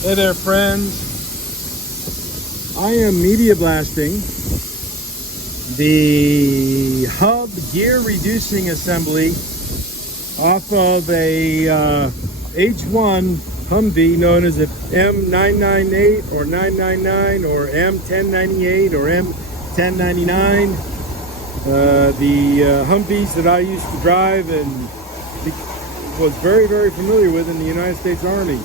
Hey there, friends. I am media blasting the hub gear reducing assembly off of a H1 Humvee known as a M998 or 999 or M1098 or M1099. The Humvees that I used to drive and was very, very familiar with in the United States Army.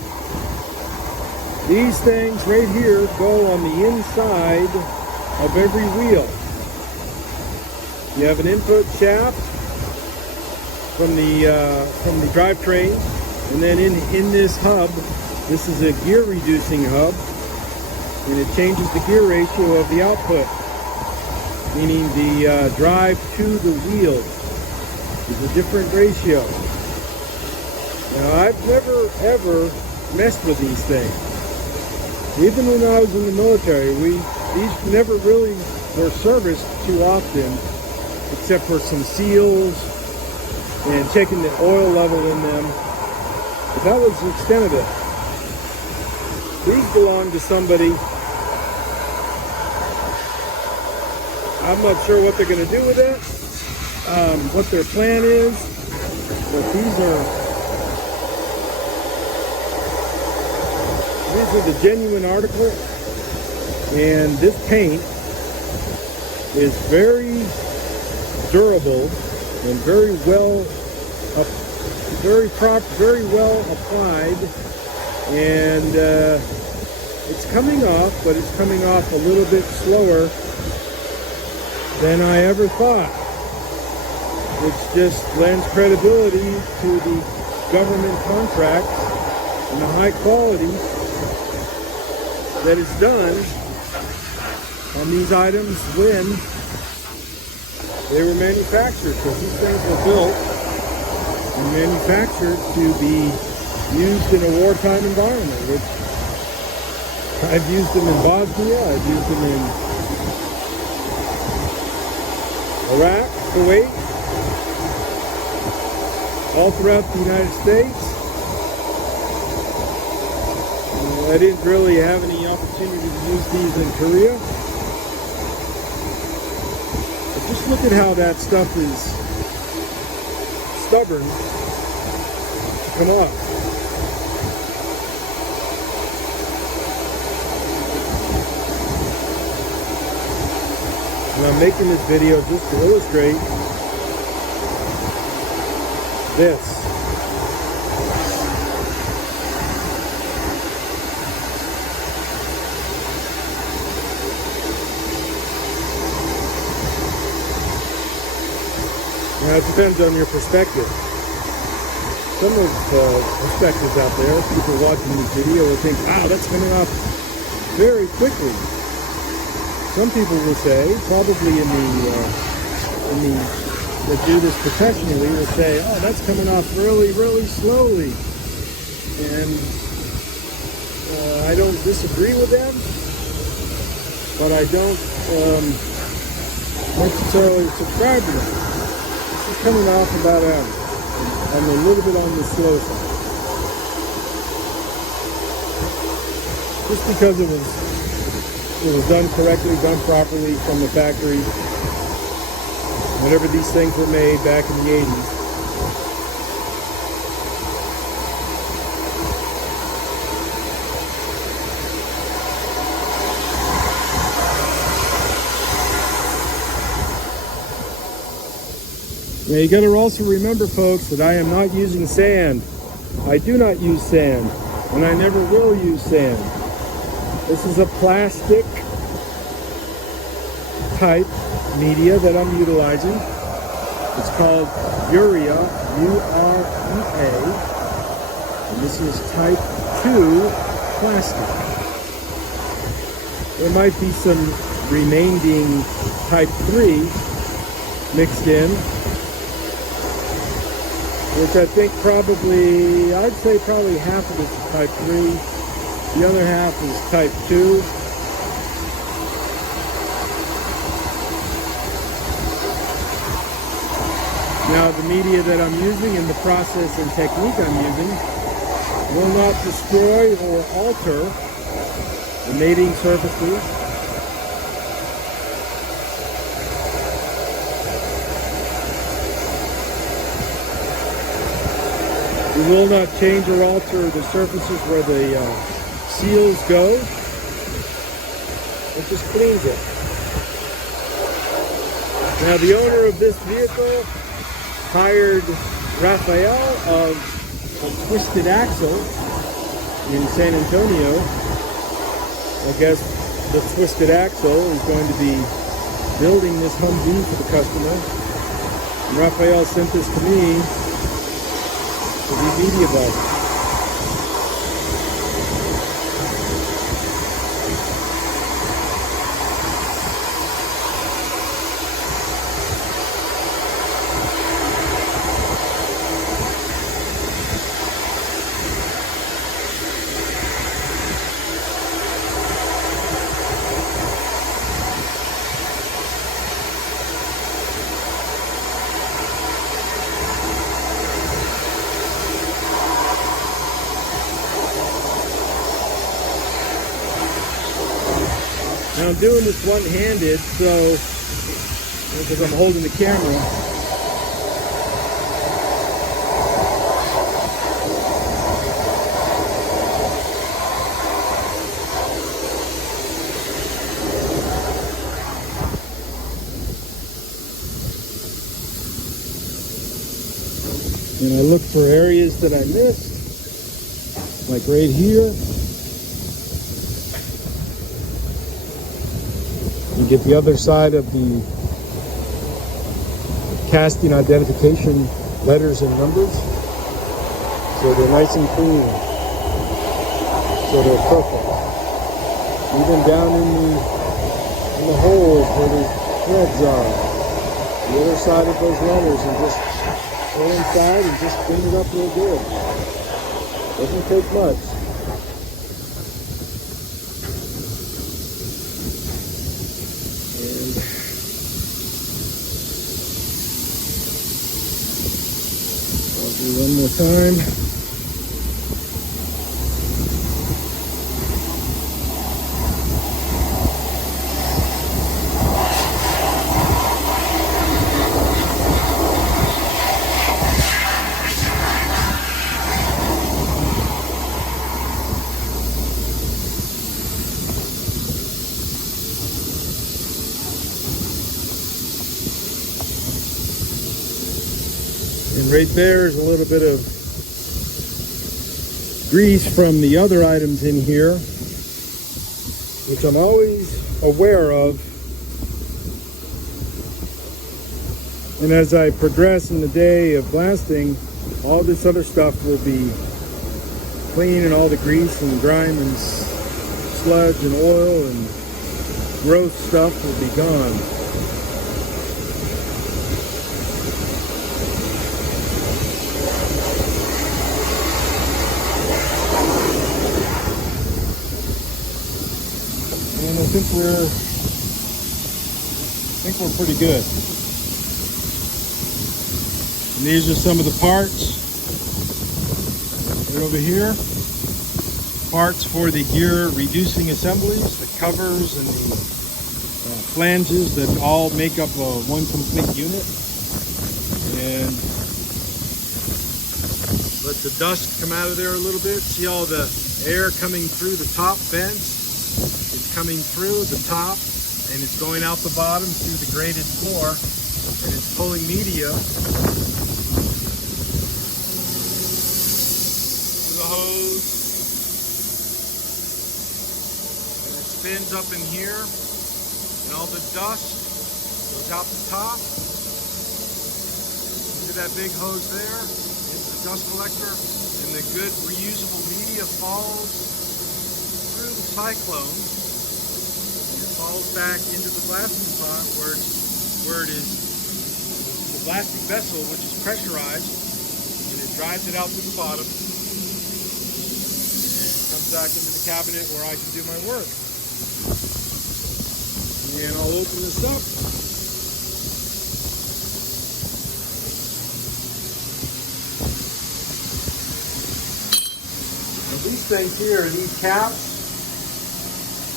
These things right here go on the inside of every wheel. You have an input shaft from the drivetrain, and then in this hub, this is a gear reducing hub, and it changes the gear ratio of the output, meaning the drive to the wheel is a different ratio. Now, I've never ever messed with these things. Even when I was in the military, these never really were serviced too often, except for some seals and checking the oil level in them. But that was the extent of it. These belong to somebody. I'm not sure what they're going to do with it, what their plan is, but these are the genuine article, and this paint is very durable and very well applied, and it's coming off, but it's coming off a little bit slower than I ever thought, which just lends credibility to the government contract and the high quality that is done on these items when they were manufactured, because these things were built and manufactured to be used in a wartime environment, which I've used them in Bosnia, I've used them in Iraq, Kuwait, all throughout the United States. I didn't really have any opportunity to use these in Korea. But just look at how that stuff is stubborn to come off. And I'm making this video just to illustrate this. Now, it depends on your perspective. Some of the perspectives out there, people watching this video will think, wow, that's coming off very quickly. Some people will say, probably that do this professionally, will say, oh, that's coming off really, really slowly. And I don't disagree with them, but I don't necessarily subscribe to them. Coming off about average. I'm a little bit on the slow side. Just because it was done correctly, done properly from the factory. Whenever these things were made back in the 80s. Now you got to also remember, folks, that I am not using sand. I do not use sand, and I never will use sand. This is a plastic type media that I'm utilizing. It's called urea, U-R-E-A, and this is type 2 plastic. There might be some remaining type 3 mixed in, which I think probably, I'd say probably half of it is type 3. The other half is type 2. Now the media that I'm using and the process and technique I'm using will not destroy or alter the mating surfaces. We will not change or alter the surfaces where the seals go. It just cleans it. Now the owner of this vehicle hired Raphael of Twisted Axle in San Antonio. I guess the Twisted Axle is going to be building this Humvee for the customer. And Raphael sent this to me to be media bug. Now I'm doing this one-handed, so because I'm holding the camera. And I look for areas that I missed, like right here. You get the other side of the casting identification letters and numbers, so they're nice and clean, so they're perfect. Even down in the holes where the threads are, the other side of those letters, and just go inside and just clean it up real good. Doesn't take much. One more time. And right there is a little bit of grease from the other items in here, which I'm always aware of. And as I progress in the day of blasting, all this other stuff will be clean, and all the grease and grime and sludge and oil and gross stuff will be gone. And I think we're pretty good. And these are some of the parts right over here. Parts for the gear reducing assemblies, the covers and the flanges that all make up one complete unit. And let the dust come out of there a little bit. See all the air coming through the top vents? It's coming through the top and it's going out the bottom through the graded floor, and it's pulling media through the hose, and it spins up in here, and all the dust goes out the top into that big hose there, into the dust collector, and the good reusable media falls through the cyclone. Falls back into the blasting pot where it is the blasting vessel, which is pressurized, and it drives it out to the bottom, and it comes back into the cabinet where I can do my work. And I'll open this up. thing here, these caps,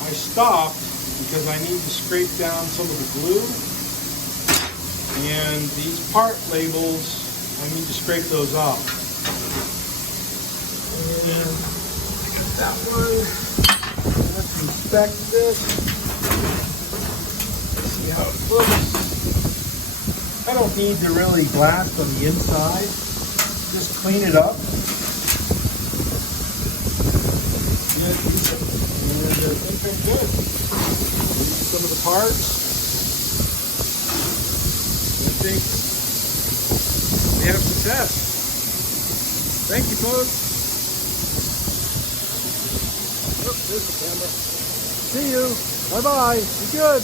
I stopped because I need to scrape down some of the glue. And these part labels, I need to scrape those off. And I got that one. Let's inspect this. See how it looks. I don't need to really blast on the inside. Just clean it up. And I think I'm good. Some of the parts. I think we have success. Thank you, folks. Oh, there's the camera. See you. Bye-bye. Be good.